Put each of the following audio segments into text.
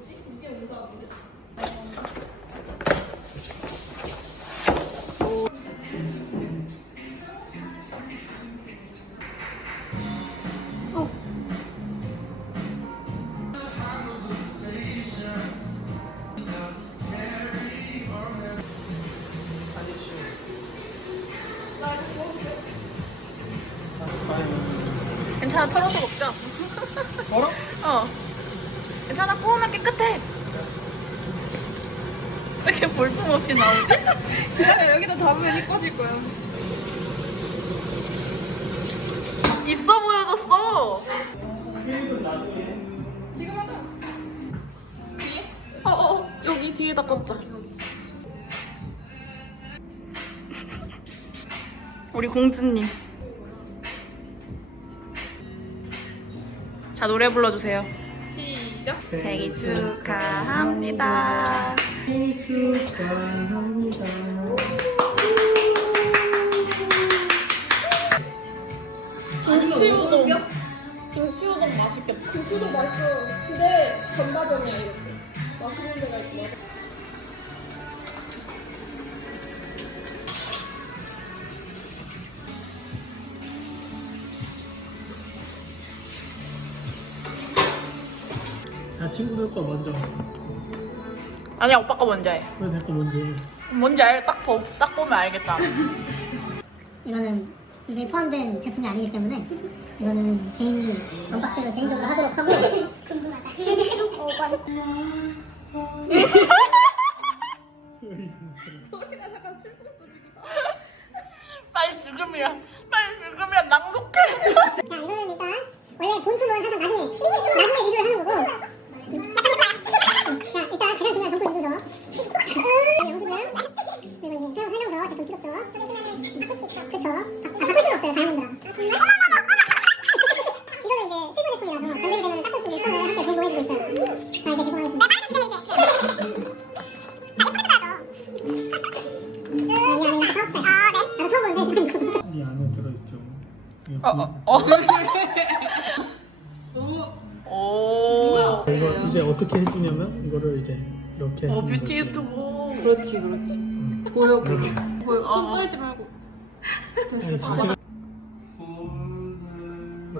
뭐지? 이게 우산인데? 괜찮아 털어서 먹자. 털어? 어. 괜찮아 구우면 깨끗해. 왜 이렇게 볼품 없이 나오지? 기다려 여기다 담으면 이뻐질 거야. 있어 보여줬어. 지금 하자. 어, 어, 어, 여기 뒤에다 꽂자. 우리 공주님. 자, 노래 불러주세요. 시작. 생일 축하합니다. 생일 축하합니다. 김치 우동. 김치 우동 맛있겠다. 김치 우동 맛있어. 근데 전바점이야 이렇게. 맛있는 데가 있고. 자, 친구들 거 먼저. 아니야, 오빠 거 먼저 해. 왜 내 거 먼저 해? 뭔지 알, 딱, 보면 알겠잖아. 이거는 입에 포함된 제품이 아니기 때문에 이거는 개인이 언박싱을 개인적으로 하도록 하고 궁금하다. 소리가 잠깐 슬펐어 지금. 빨리 지금이야. 빨리 지금이야. 낭독해. 자 이거는 일단 원래 본품은 항상 나중에 어, 어, 어. 오. 이거 이제 어떻게 해주냐면 이거를 이제 이렇게. 어, 해주는 뷰티 거지. 유튜브. 그렇지 그렇지. 보여 보여. 이렇게. 보여. 손 어. 떨지 말고. 됐어. 아니, 잠깐. 자세가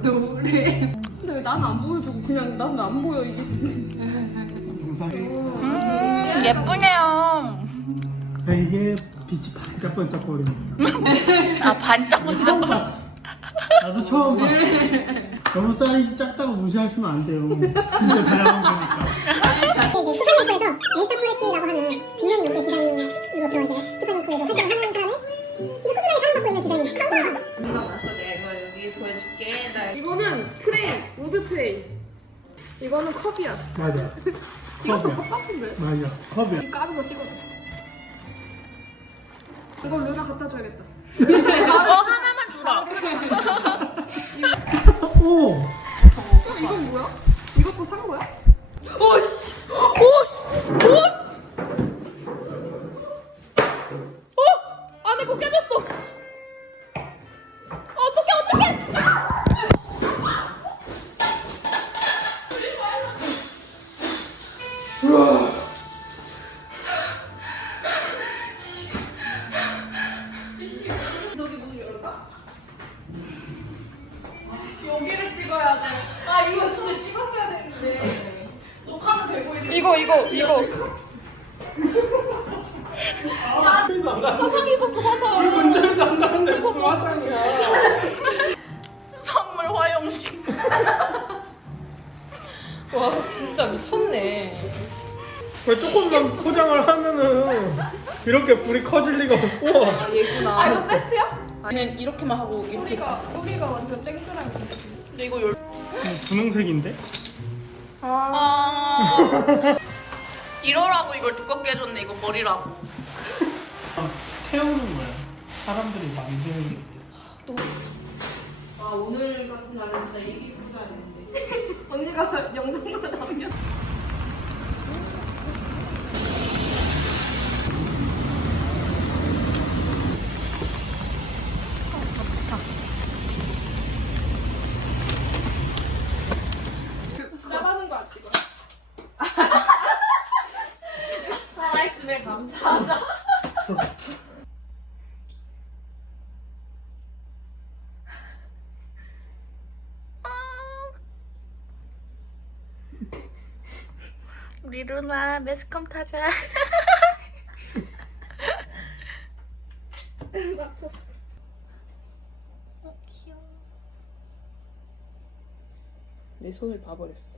노래. 근데 왜 나는 안 보여주고 그냥 나는 안 보여 이게 지금. 영상이. 음, 예쁘네요. 아, 이게 빛이 반짝반짝거립니다. 아, 반짝반짝. 나도 처음 봤어. 너무 사이즈 작다고 무시하시면 안 돼요. 진짜 다양한 거니까. 이제 스파링크에서 엘사 코레티라고 하는 빅맨이 높게 디자인으로서 이제 스파링크에서 활동을 하는 사람이 이제 꾸준하게 사랑받고 있는 디자인이에요. 누가 봤어? 내가 이거 여기 보여줄게. 나 이거는 트레이 우드 트레이. 이거는 컵이야. 맞아. 이것도 컵이야. 컵 같은데. 맞아. 컵이야. 이 까는 거 찍어줘. 이거 루나 갖다 줘야겠다. 어, 하나만 주라. 오! 어, 이건 뭐야? 이것도 산 거야? 오씨! 오씨! 아 이거 진짜 찍었어야 되는데. 녹화는 되고 있는. 이거, 이거, 이거. 화상 입었어 화상. 운전도 안 가는데 무슨 화상이야. 선물 화용식. 와 진짜 미쳤네. 왜 조금만 포장을 하면은 이렇게 불이 커질 리가 없고. 아 얘구나. 아 이거 세트야? 아니, 이렇게만 하고 이렇게 소리가 다시. 소리가 완전 거. 근데 이거 열. 분홍색인데? 아. 이러라고 이걸 두껍게 해줬네, 이거 버리라고. 태우는 거야. 사람들이 만드는 게. 아 오늘 같은 날은 진짜 일기 쓰셔야 되는데. 언니가 영상으로 남겨. 짜다는 거야 지금. 살아있음에 감사하자. 우리 루나 매스컴 타자. 맞췄어. 어, 귀여워. 내 손을 봐버렸어.